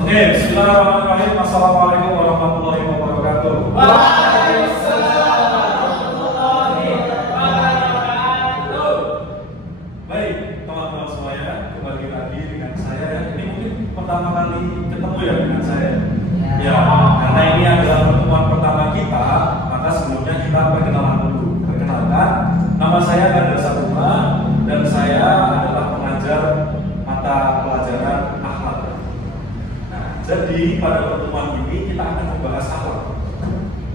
Oke, bismillahirrahmanirrahim. Assalamualaikum warahmatullahi wabarakatuh. Waalaikumsalam warahmatullahi wabarakatuh. Baik, teman-teman semuanya, kembali lagi dengan saya. Ini mungkin pertama kali ketemu ya dengan saya. Ya, karena ini adalah pertemuan pertama kita, maka sebelumnya kita perkenalan dulu. Perkenalkan, nama saya Ganda Satuma dan saya adalah pengajar mata pelajaran akhlak. Jadi pada pertemuan ini kita akan membahas akhlak.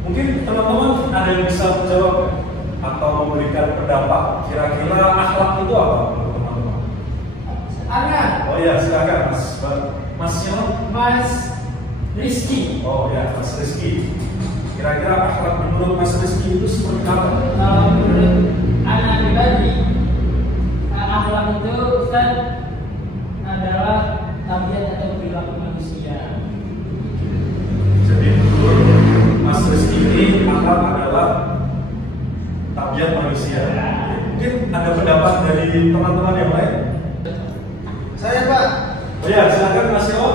Mungkin teman-teman ada yang bisa menjawab atau memberikan pendapat. Kira-kira akhlak itu apa, teman-teman? Oh ya, silakan Mas siapa? Mas Rizky. Oh ya, Mas Rizky. Kira-kira akhlak menurut Mas Rizky itu seperti apa? Kalau menurut anak pribadi, akhlak itu Ustaz adalah tabiat atau perilaku manusia. Jadi menurut Mas Rizky ini akhlak adalah tabiat manusia. Mungkin ada pendapat dari teman-teman yang lain? Saya Pak. Oh ya, silakan Mas Yo.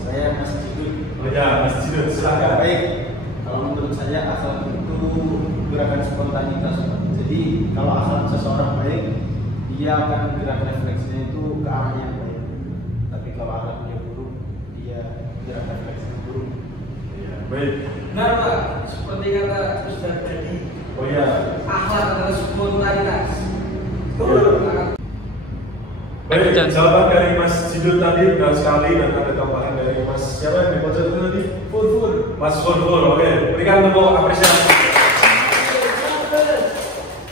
Saya Mas Jidul. Oh ya, Mas Jidul, silakan. Baik. Kalau menurut saya akhlak itu gerakan spontanitas. Jadi kalau akhlak seseorang baik, dia akan gerak refleksinya itu ke arah yang baik. Tapi kalau akhlaknya buruk, dia gerak refleksinya buruk. Ya, baik. Nah Pak, seperti kata Ustaz tadi, Oh ya. akhlak adalah spontanitas. Baik, jawaban dari Mas Jidul tadi benar sekali dan ada tambahan dari Mas siapa yang di pojok itu tadi? Fur. Mas Fur, oke. Berikan tepuk apresiasi.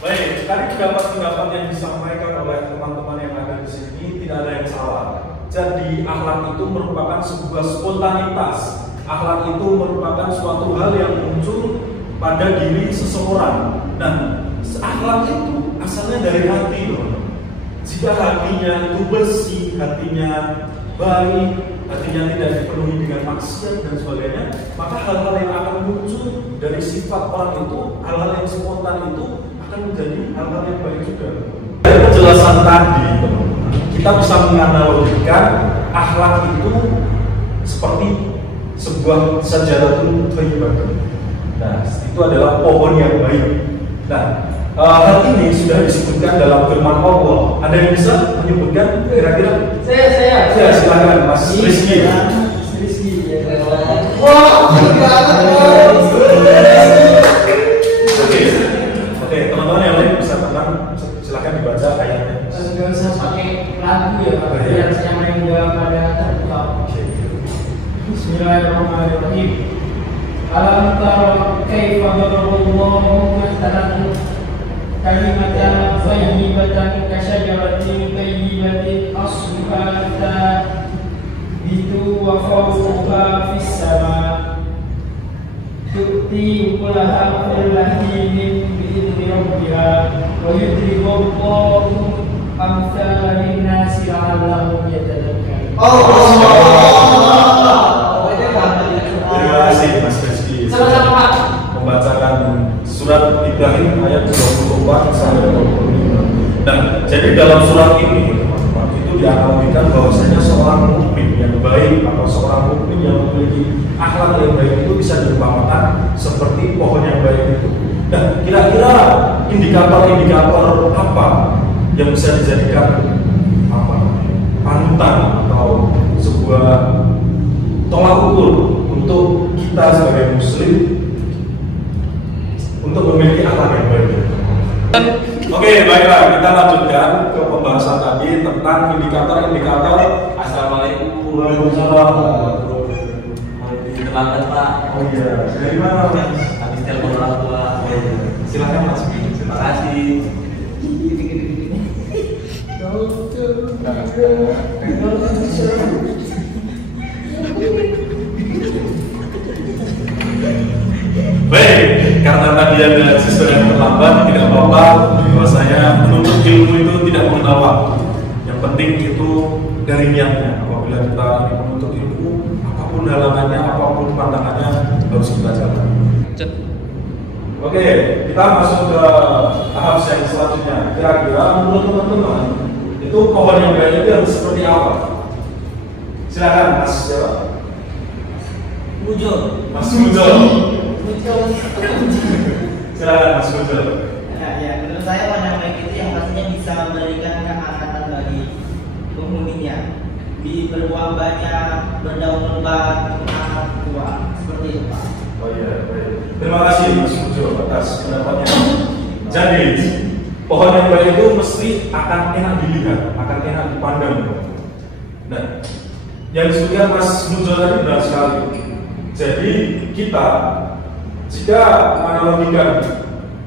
Baik, tadi pendapat yang disampaikan oleh teman-teman yang ada di sini tidak ada yang salah. Jadi akhlak itu merupakan sebuah spontanitas. Akhlak itu merupakan suatu hal yang muncul pada diri seseorang. Nah, akhlak itu asalnya dari hati loh. Jika hatinya itu bersih, hatinya baik, hatinya tidak dipenuhi dengan maksiat dan sebagainya, maka hal-hal yang akan muncul dari sifat orang itu, hal-hal yang spontan itu akan menjadi hal-hal yang baik juga. Dari penjelasan tadi, kita bisa menganalogikan akhlak itu seperti sebuah sajaratul thayyibah. Nah, itu adalah pohon yang baik. Nah, hal ini sudah disebutkan dalam firman Allah. Ada yang bisa menyebutkan kira-kira? Saya. Silakan Mas Rizky. Wah, Oke, teman-teman yang lain bisa tenang. Silakan dibaca ayatnya. Enggak usah pakai lagu ya Pak, biar saya main juga pada terbuka. Bismillahirrahmanirrahim. Alam tara kaifa darallahu mathalan kalimatan thayyibatan kasyajaratin thayyibatin asluha thabitu wa fawquha fis sama tu'ti ukulaha kullahinin bi'idni rabbiha wa yudribu Allahu amsalin nasi la'allahum yatadakkarun. Terima kasih Mas Rizky. Sama-sama Pak. Membacakan surat Ibrahim ayat 24 sampai 25. Nah, jadi dalam surat ini teman-teman, itu dianalogikan bahwasanya seorang mukmin yang baik atau seorang mukmin yang memiliki akhlak yang baik itu bisa diumpamakan seperti pohon yang baik itu. Nah, kira-kira indikator-indikator apa yang bisa dijadikan panutan atau sebuah tolak ukur untuk kita sebagai muslim untuk memiliki akhlak yang baik. Oke, baiklah, kita lanjutkan ke pembahasan tadi tentang indikator-indikator. Assalamualaikum. Waalaikumsalam. Terlambat Pak. Oh iya, dari mana Mas? Habis telepon orang tua. Silakan Mas. Terima kasih. Baik, karena tadi ada sesuatu yang terlambat, tidak apa-apa. Bahwasanya menuntut ilmu itu tidak mengenal waktu. Yang penting itu dari niatnya. Apabila kita menuntut ilmu, apapun halangannya, apapun pantangannya, harus kita jalan. Oke, kita masuk ke tahap yang selanjutnya. Kira-kira menurut teman-teman, itu pohon yang baik itu harus seperti apa? Silakan Mas. Mujo. Mas Mujo. Mujo. Silakan Mas Mujo. Ya, menurut saya pandang baik itu yang pastinya bisa memberikan kehangatan bagi penghuninya. Di beruang banyak, berdaun lebat, anak tua, seperti itu Pak. Oh iya, baik. Terima kasih Mas Mujo atas pendapatnya. Jadi, pohon yang baik itu mesti akan enak dilihat, akan enak dipandang. Nah, yang disebutkan Mas Mujo tadi benar sekali. Jadi kita jika menganalogikan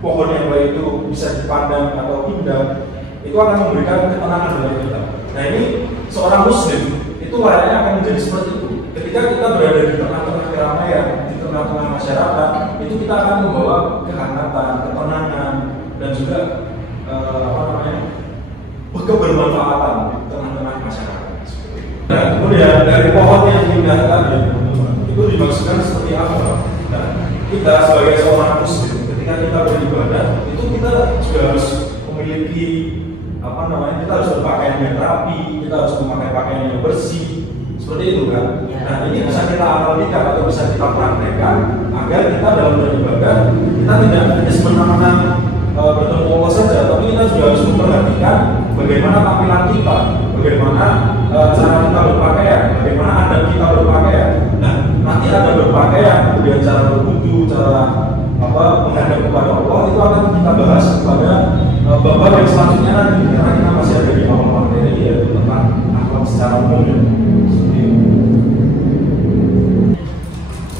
pohon yang baik itu bisa dipandang atau indah, itu akan memberikan ketenangan bagi kita. Nah ini seorang muslim itu layaknya akan menjadi seperti itu. Ketika kita berada di tengah-tengah keramaian, di tengah-tengah masyarakat, itu kita akan membawa kehangatan, ketenangan, dan juga kebermanfaatan di tengah-tengah masyarakat. Nah kemudian dari pohon yang indah tadi itu dimaksudkan seperti apa? Nah, kita sebagai seorang muslim ketika kita beribadah itu kita juga harus memiliki kita harus berpakaian yang rapi, kita harus memakai pakaian yang bersih, seperti itu kan. Nah ini bisa kita analogikan atau bisa kita praktekkan agar kita dalam beribadah kita tidak hanya semena-mena bertemu Allah saja, tapi kita juga harus memperhatikan bagaimana tampilan kita, bagaimana cara kita berpakaian, bagaimana adab kita berpakaian. Nah nanti ada berpakaian, kemudian cara berwudu, cara menghadap kepada Allah itu akan kita bahas kepada bab yang selanjutnya nanti, karena kita masih ada di awal materi yaitu tentang akhlak secara umum.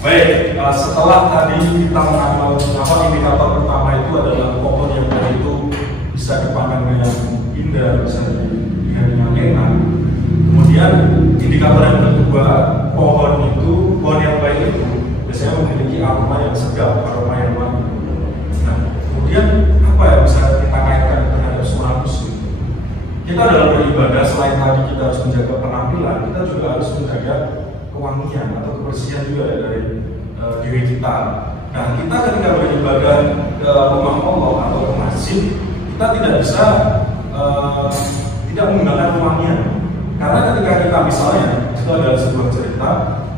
Baik, setelah tadi kita mengenal indikator pertama itu adalah pohon yang baik itu bisa dipandang dengan indah, bisa dilihat dengan enak. Kemudian indikator yang kedua, pohon yang baik itu biasanya memiliki aroma yang segar, aroma yang wangi. Nah, kemudian apa yang bisa kita kaitkan terhadap seorang muslim? Kita dalam beribadah selain tadi kita harus menjaga penampilan, kita juga harus menjaga kewangian atau kebersihan juga dari diri kita. Nah, kita ketika beribadah ke rumah Allah atau ke masjid, kita tidak bisa tidak menggunakan kewangian. Karena ketika kita misalnya, itu adalah sebuah cerita,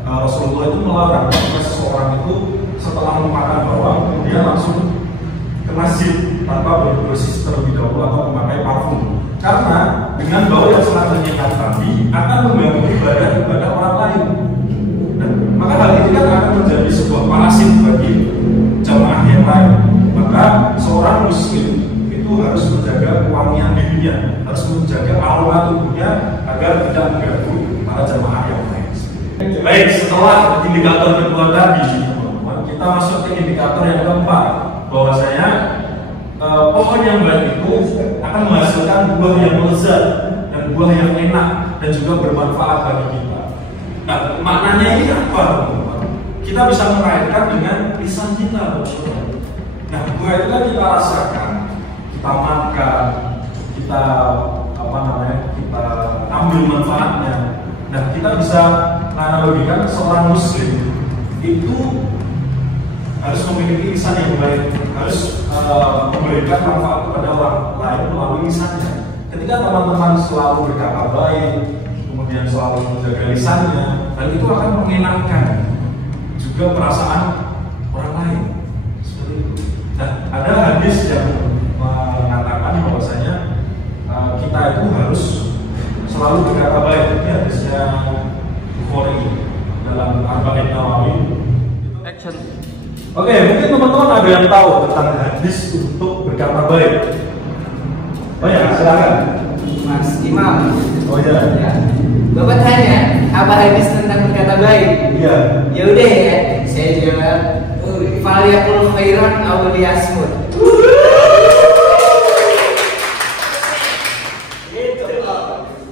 Rasulullah itu melarang jika seseorang itu setelah memakan bawang kemudian langsung ke masjid tanpa bersih terlebih dahulu atau memakai parfum. Karena dengan bau yang sangat menyengat tadi akan mengganggu ibadah orang lain. Nah, maka hal ini kan akan menjadi sebuah parasit bagi jamaah yang lain. Maka seorang muslim itu harus menjaga kewangian dirinya, harus menjaga aroma tubuhnya agar tidak mengganggu para jamaah yang lain. Baik, setelah indikator kedua tadi, kita masuk ke indikator yang keempat, bahwasanya pohon yang baik itu akan menghasilkan buah yang lezat dan buah yang enak dan juga bermanfaat bagi kita. Nah, maknanya ini apa? Kita bisa mengaitkan dengan lisan kita. Nah, buah itu kan kita rasakan, kita makan, kita kita ambil manfaatnya. Nah, kita bisa menganalogikan seorang muslim itu harus memiliki lisan yang baik, harus memberikan manfaat kepada orang lain melalui lisannya. Ketika teman-teman selalu berkata baik, kemudian selalu menjaga lisannya, dan itu akan mengenakan juga perasaan orang lain. Seperti itu. Nah, ada hadis yang mengatakan bahwasanya kita itu harus selalu berkata baik. Ini hadisnya Bukhari dalam Arba'in Nawawi. Action. Oke, mungkin teman-teman ada yang tahu tentang hadis untuk berkata baik. Oh ya, silakan. Mas Imam. Oh iya. Ya. Bapak tanya, apa hadis tentang berkata baik? Iya. Ya udah ya, saya jawab. Faliyakul khairan aw liyasmut.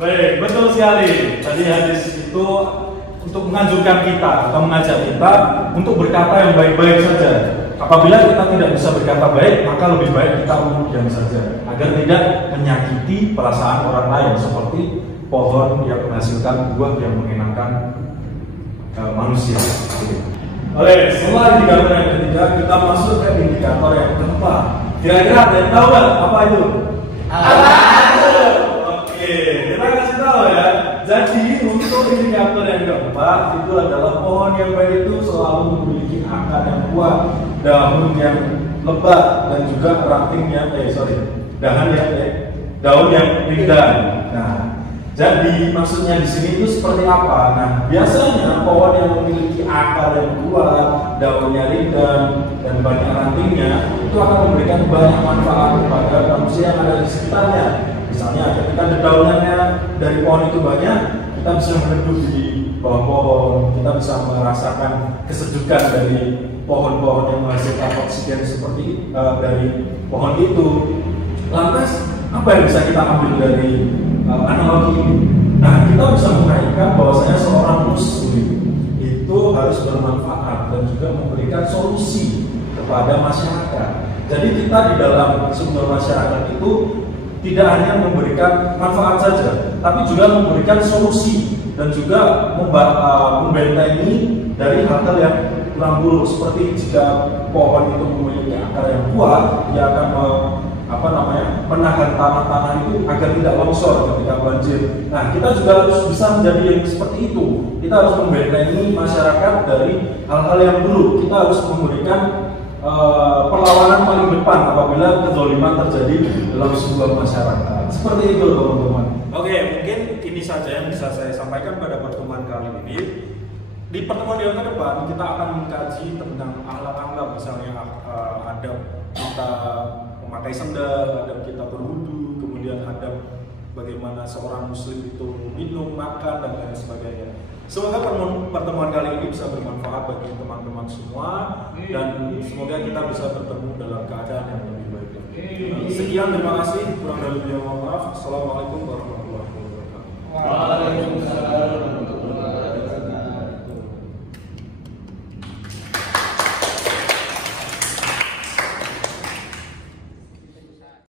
Baik, betul sekali. Tadi hadis itu untuk menganjurkan kita atau mengajak kita untuk berkata yang baik-baik saja. Apabila kita tidak bisa berkata baik, maka lebih baik kita diam saja agar tidak menyakiti perasaan orang lain, seperti pohon yang menghasilkan buah yang mengenakan manusia. Oke, setelah indikator yang ketiga, kita masuk ke indikator yang keempat. Kira-kira ada yang tahu nggak apa itu? Apa itu? Oke, kita kasih tahu ya. jadi untuk indikator yang keempat itu adalah pohon yang baik itu selalu memiliki akar yang kuat, daun yang lebat dan juga daun yang rindang. Nah, jadi maksudnya di sini itu seperti apa? Nah, biasanya pohon yang memiliki akar yang kuat, daunnya rindang dan banyak rantingnya itu akan memberikan banyak manfaat kepada manusia yang ada di sekitarnya. Misalnya ketika dedaunan dari pohon itu banyak, kita bisa meneduh di bawah pohon, kita bisa merasakan kesejukan dari pohon-pohon yang menghasilkan oksigen seperti dari pohon itu. Lantas apa yang bisa kita ambil dari analogi ini? Nah, kita bisa mengaitkan bahwasanya seorang muslim itu harus bermanfaat dan juga memberikan solusi kepada masyarakat. Jadi kita di dalam sumber masyarakat itu tidak hanya memberikan manfaat saja, tapi juga memberikan solusi dan juga membentengi dari hal-hal yang kurang buruk. Seperti jika pohon itu memiliki akar yang kuat, dia akan menahan tanah-tanah itu agar tidak longsor ketika banjir. Nah, kita juga harus bisa menjadi yang seperti itu. Kita harus membentengi masyarakat dari hal-hal yang buruk. Kita harus memberikan perlawanan paling depan apabila kezaliman terjadi dalam sebuah masyarakat. Seperti itu, teman-teman. Oke, mungkin ini saja yang bisa saya sampaikan pada pertemuan kali ini. Di pertemuan yang ke depan kita akan mengkaji tentang akhlak-akhlak, misalnya adab kita memakai sendal, adab kita berwudu, kemudian adab bagaimana seorang muslim itu minum, makan, dan lain sebagainya. Semoga pertemuan kali ini bisa bermanfaat bagi teman-teman semua dan semoga kita bisa bertemu dalam keadaan yang lebih baik. Sekian, terima kasih. Kurang dari mohon maaf. Assalamualaikum warahmatullahi wabarakatuh. Waalaikumsalam.